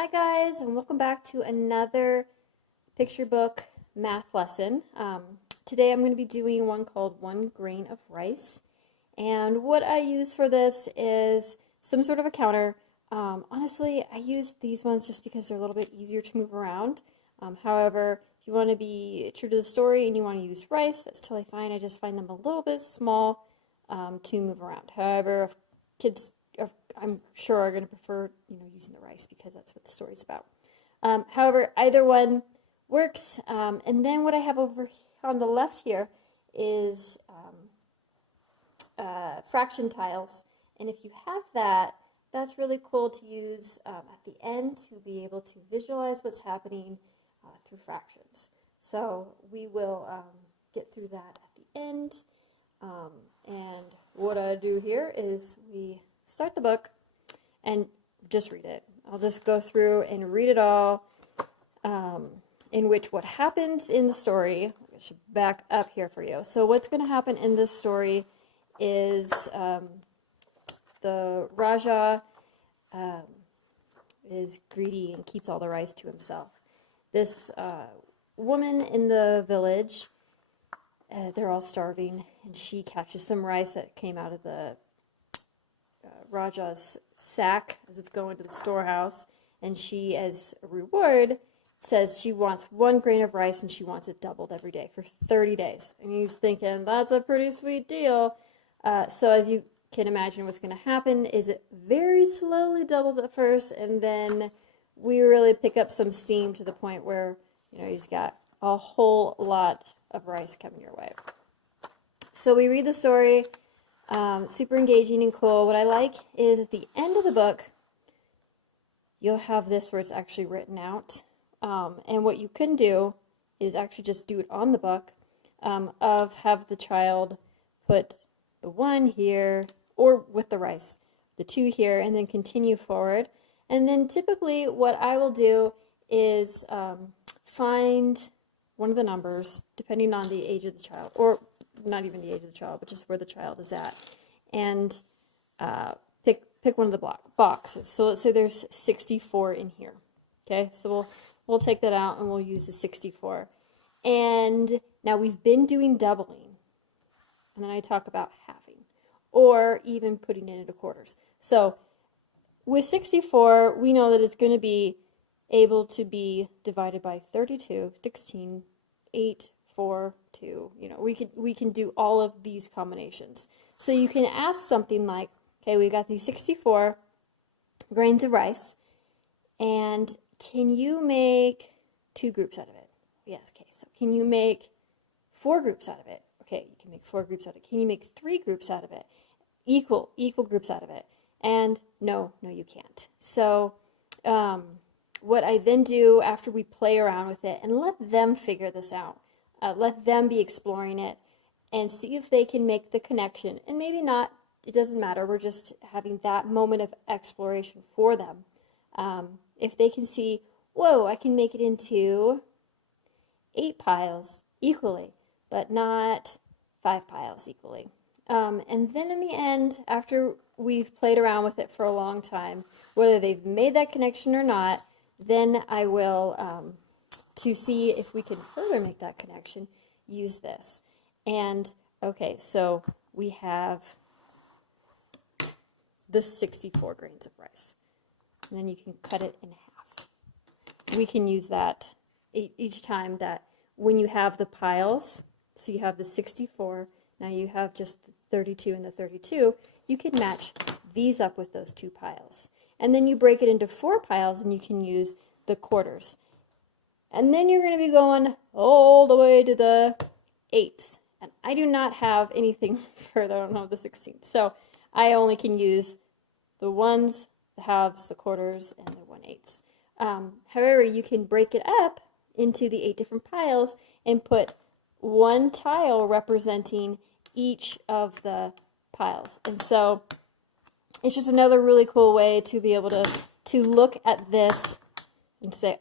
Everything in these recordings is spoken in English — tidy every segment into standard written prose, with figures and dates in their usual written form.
Hi guys, and welcome back to another picture book math lesson. Today I'm going to be doing one called One Grain of Rice. And what I use for this is some sort of a counter. Honestly, I use these ones just because they're a little bit easier to move around. However, if you want to be true to the story and you want to use rice, that's totally fine. I just find them a little bit small to move around. However, if kids I'm sure are going to prefer, using the rice because that's what the story's about. However, either one works. And then what I have over on the left here is fraction tiles. And if you have that, that's really cool to use at the end to be able to visualize what's happening through fractions. So we will get through that at the end. And what I do here is we start the book and just read it. I'll just go through and read it all, in which what happens in the story, I should back up here for you. So what's going to happen in this story is the Raja is greedy and keeps all the rice to himself. This woman in the village, they're all starving, and she catches some rice that came out of the Raja's sack as it's going to the storehouse, and she, as a reward, says she wants 1 grain of rice and she wants it doubled every day for 30 days. And he's thinking, that's a pretty sweet deal. So as you can imagine, what's going to happen is it very slowly doubles at first, and then we really pick up some steam to the point where, you've got a whole lot of rice coming your way. So we read the story. Super engaging and cool. What I like is at the end of the book, you'll have this where it's actually written out. And what you can do is actually just do it on the book, have the child put the 1 here, or with the rice, the 2 here, and then continue forward. And then typically what I will do is find one of the numbers, depending on the age of the child, or not even the age of the child, but just where the child is at, and pick one of the boxes. So let's say there's 64 in here. Okay, so we'll take that out and we'll use the 64. And now we've been doing doubling, and then I talk about halving, or even putting it into quarters. So with 64, we know that it's going to be able to be divided by 32, 16, 8, 4, 2. We can do all of these combinations. So you can ask something like, okay, we got these 64 grains of rice, and can you make 2 groups out of it? Yes, okay, so can you make 4 groups out of it? Okay, you can make 4 groups out of it. Can you make 3 groups out of it? Equal groups out of it. And no, you can't. So what I then do after we play around with it and let them figure this out, let them be exploring it and see if they can make the connection. And maybe not, it doesn't matter. We're just having that moment of exploration for them. If they can see, whoa, I can make it into 8 piles equally, but not 5 piles equally. And then in the end, after we've played around with it for a long time, whether they've made that connection or not, then I will, to see if we can further make that connection, use this. And, okay, so we have the 64 grains of rice. And then you can cut it in half. We can use that each time that when you have the piles, so you have the 64, now you have just the 32 and the 32, you can match these up with those 2 piles. And then you break it into 4 piles and you can use the quarters. And then you're going to be going all the way to the 8s. And I do not have anything further, I don't have the 16th. So I only can use the 1s, the halves, the quarters, and the 1/8. However, you can break it up into the 8 different piles and put 1 tile representing each of the piles. And so it's just another really cool way to be able to look at this and say,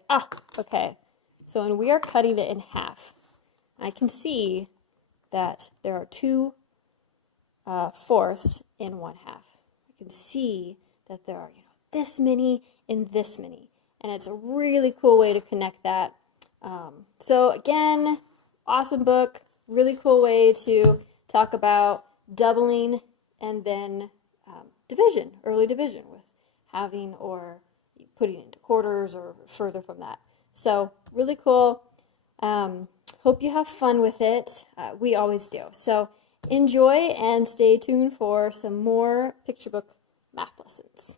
okay, so when we are cutting it in half, I can see that there are 2 fourths in 1/2. I can see that there are this many and this many. and it's a really cool way to connect that. So again, awesome book, really cool way to talk about doubling and then division, early division with halving or putting into quarters or further from that. So really cool. Hope you have fun with it. We always do. So enjoy and stay tuned for some more picture book math lessons.